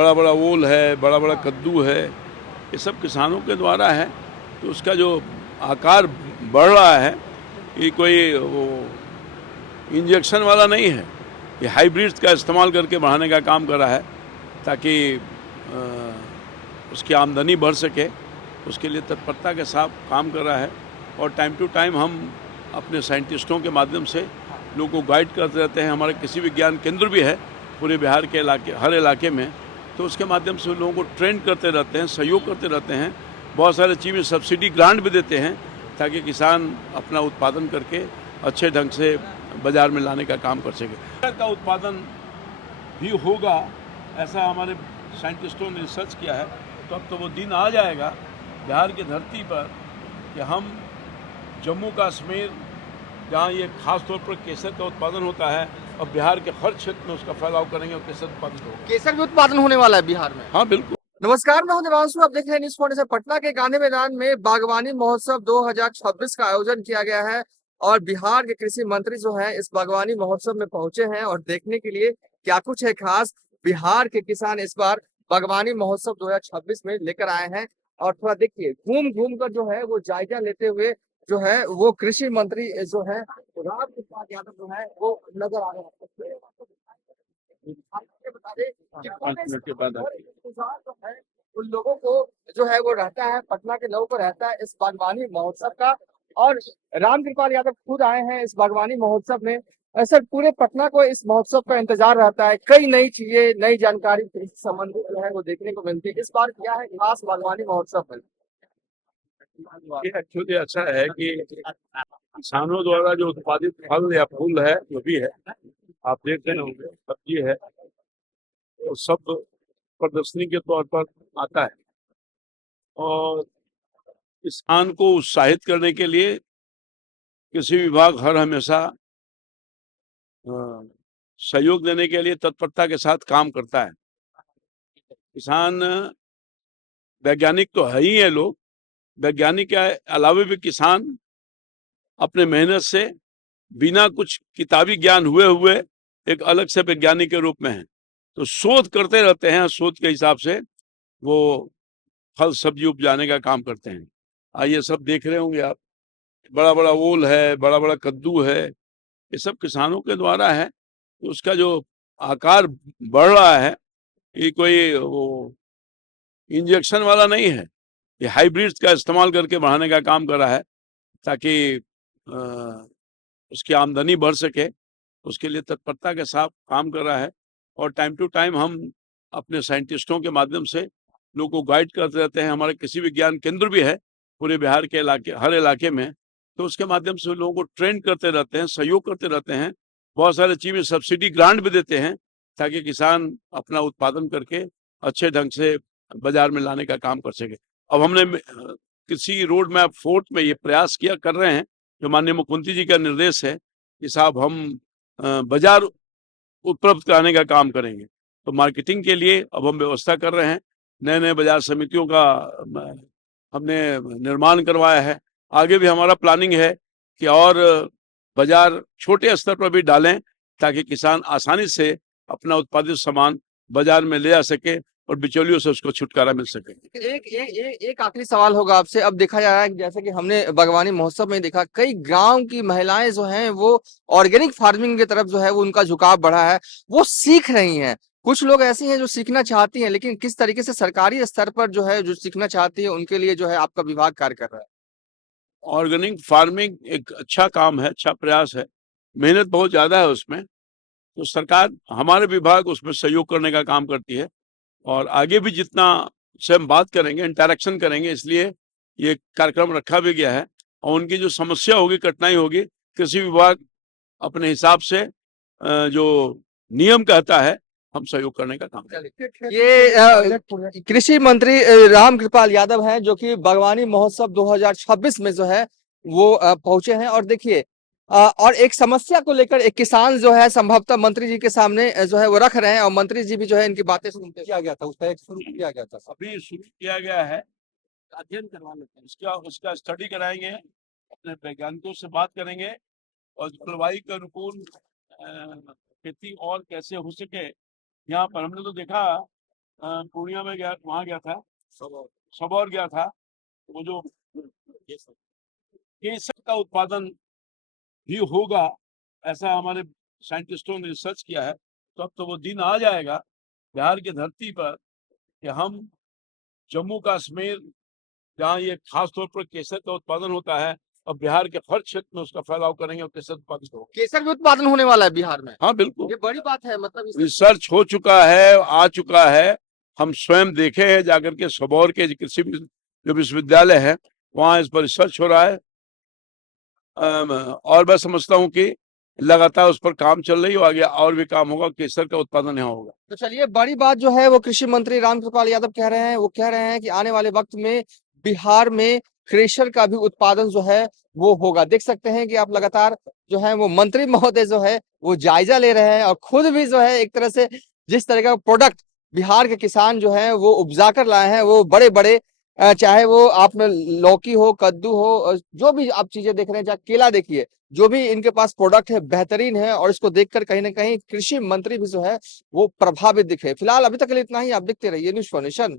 बड़ा बड़ा ओल है, बड़ा बड़ा कद्दू है, ये सब किसानों के द्वारा है। तो उसका जो आकार बढ़ रहा है, ये कोई वो इंजेक्शन वाला नहीं है, ये हाइब्रिड्स का इस्तेमाल करके बढ़ाने का काम कर रहा है ताकि उसकी आमदनी बढ़ सके। उसके लिए तत्परता के साथ काम कर रहा है और टाइम टू टाइम हम अपने साइंटिस्टों के माध्यम से लोगों को गाइड करते रहते हैं। हमारे कृषि विज्ञान केंद्र भी है पूरे बिहार के हर इलाके में, तो उसके माध्यम से लोगों को ट्रेन करते रहते हैं, सहयोग करते रहते हैं। बहुत सारे चीज़ में सब्सिडी ग्रांट भी देते हैं ताकि किसान अपना उत्पादन करके अच्छे ढंग से बाज़ार में लाने का काम कर सके। का उत्पादन भी होगा, ऐसा हमारे साइंटिस्टों ने रिसर्च किया है। तो अब तो वो दिन आ जाएगा बिहार की धरती पर कि हम जम्मू कश्मीर, जहाँ ये खास तौर पर केसर का उत्पादन होता है, और बिहार के हर क्षेत्र में उसका फैलाव करेंगे और केसर उत्पादित होगा। केसर भी उत्पादन होने वाला है बिहार में। हाँ बिल्कुल। नमस्कार, मैं हूं देवांशु। आप देख रहे हैं न्यूज़ फाउंडेशन पटना के गांधी मैदान में बागवानी महोत्सव 2026 का आयोजन किया गया है और बिहार के कृषि मंत्री जो है इस बागवानी महोत्सव में पहुंचे हैं और देखने के लिए क्या कुछ है खास बिहार के किसान इस बार बागवानी महोत्सव 2026 में लेकर आए हैं। और थोड़ा देखिए, घूम घूम कर जो है वो जायजा लेते हुए जो है वो कृषि मंत्री जो है रामकृपाल यादव जो है वो नजर आ रहे हैं। आपको बता दें कि इंतजार जो है उन लोगों को जो है वो रहता है, पटना के लोगों को रहता है इस बागवानी महोत्सव का। और रामकृपाल यादव खुद आए हैं इस बागवानी महोत्सव में। ऐसे पूरे पटना को इस महोत्सव का इंतजार रहता है। कई नई चीजें, नई जानकारी कृषि संबंधित जो है वो देखने को मिलती है। इस बार क्या है खास बागवानी महोत्सव में? ये एक्चुअली अच्छा है कि किसानों द्वारा जो उत्पादित फल या फूल है, जो भी है, आप देख रहे होंगे, सब्जी है, वो सब प्रदर्शनी के तौर पर आता है। और किसान को उत्साहित करने के लिए कृषि विभाग हर हमेशा सहयोग देने के लिए तत्परता के साथ काम करता है। किसान वैज्ञानिक तो है ही है, लोग वैज्ञानिक के अलावा भी किसान अपने मेहनत से बिना कुछ किताबी ज्ञान हुए एक अलग से वैज्ञानिक के रूप में है। तो शोध करते रहते हैं, शोध के हिसाब से वो फल सब्जी उपजाने का काम करते हैं। ये सब देख रहे होंगे आप, बड़ा बड़ा ओल है, बड़ा बड़ा कद्दू है, ये सब किसानों के द्वारा है। तो उसका जो आकार बढ़ रहा है, ये कोई वो इंजेक्शन वाला नहीं है, ये हाइब्रिड्स का इस्तेमाल करके बढ़ाने का काम कर रहा है ताकि उसकी आमदनी बढ़ सके। उसके लिए तत्परता के साथ काम कर रहा है और टाइम टू टाइम हम अपने साइंटिस्टों के माध्यम से लोगों को गाइड करते रहते हैं। हमारे कृषि विज्ञान केंद्र भी है पूरे बिहार के हर इलाके में, तो उसके माध्यम से लोगों को ट्रेन करते रहते हैं, सहयोग करते रहते हैं। बहुत सारे चीज़ में सब्सिडी ग्रांट भी देते हैं ताकि किसान अपना उत्पादन करके अच्छे ढंग से बाजार में लाने का काम कर सके। अब हमने किसी रोड मैप फोर्ट में ये प्रयास किया कर रहे हैं, जो माननीय मुख्यमंत्री जी का निर्देश है कि साहब हम बाजार उपलब्ध कराने का काम करेंगे। तो मार्केटिंग के लिए अब हम व्यवस्था कर रहे हैं, नए नए बाजार समितियों का हमने निर्माण करवाया है। आगे भी हमारा प्लानिंग है कि और बाजार छोटे स्तर पर भी डालें ताकि किसान आसानी से अपना उत्पादित सामान बाजार में ले आ सके और बिचौलियों से उसको छुटकारा मिल सके। एक आखिरी सवाल होगा आपसे। अब देखा जा रहा है कि जैसे कि हमने बागवानी महोत्सव में देखा, कई गांव की महिलाएं जो हैं वो ऑर्गेनिक फार्मिंग की तरफ जो है वो उनका झुकाव बढ़ा है, वो सीख रही हैं। कुछ लोग ऐसी हैं जो सीखना चाहती हैं, लेकिन किस तरीके से सरकारी स्तर पर जो है जो सीखना चाहती है उनके लिए जो है आपका विभाग कार्य कर रहा है? ऑर्गेनिक फार्मिंग एक अच्छा काम है, अच्छा प्रयास है, मेहनत बहुत ज्यादा है उसमें। तो सरकार, हमारे विभाग उसमें सहयोग करने का काम करती है और आगे भी जितना से हम बात करेंगे, इंटरेक्शन करेंगे, इसलिए ये कार्यक्रम रखा भी गया है। और उनकी जो समस्या होगी, कठिनाई होगी, कृषि विभाग अपने हिसाब से जो नियम कहता है, हम सहयोग करने का काम करेंगे। ये कृषि मंत्री रामकृपाल यादव हैं जो कि बागवानी महोत्सव 2026 में जो है वो पहुंचे हैं। और देखिए, और एक समस्या को लेकर एक किसान जो है संभवतः मंत्री जी के सामने जो है वो रख रहे हैं और मंत्री जी भी जो है इनकी बातें सुनते। किया गया था उसका एक शुरू किया गया था, अभी शुरू किया गया है, अध्ययन करवा लेते हैं, उसका स्टडी कराएंगे, अपने वैज्ञानिकों से बात करेंगे और जलवायु के अनुकूल खेती और कैसे हो सके। यहाँ पर हमने तो देखा पूर्णिया में गया, वहां गया था, सबौर गया था। वो जो केसर का उत्पादन भी होगा, ऐसा हमारे साइंटिस्टों ने रिसर्च किया है। तो अब तो वो दिन आ जाएगा बिहार की धरती पर कि हम जम्मू कश्मीर, जहाँ ये खास तौर पर केसर का उत्पादन होता है, और बिहार के हर क्षेत्र में उसका फैलाव करेंगे और केसर उत्पादन होगा। केसर भी उत्पादन होने वाला है बिहार में? हाँ बिल्कुल, ये बड़ी बात है। मतलब रिसर्च हो चुका है, आ चुका है। हम स्वयं देखे हैं जाकर के, सबौर के कृषि जो विश्वविद्यालय है वहाँ इस पर रिसर्च हो रहा है। और मैं समझता हूँ कि लगातार उस पर काम चल रही है, आगे और भी काम होगा, केसर का उत्पादन यहाँ होगा। तो चलिए, बड़ी बात जो है वो कृषि मंत्री रामकृपाल यादव कह रहे हैं। वो कह रहे हैं कि आने वाले वक्त में बिहार में थ्रेशर का भी उत्पादन जो है वो होगा। देख सकते हैं कि आप लगातार जो है वो मंत्री महोदय जो है वो जायजा ले रहे हैं और खुद भी जो है एक तरह से जिस तरह का प्रोडक्ट बिहार के किसान जो है वो उपजा कर लाए हैं, वो बड़े बड़े चाहे वो आप में लौकी हो, कद्दू हो, जो भी आप चीजें देख रहे हैं, चाहे केला देखिए, जो भी इनके पास प्रोडक्ट है बेहतरीन है। और इसको देखकर कहीं ना कहीं कृषि मंत्री भी जो है वो प्रभावित दिखे। फिलहाल अभी तक के लिए इतना ही। आप देखते रहिए न्यूज़ फॉर नेशन।